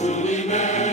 truly man.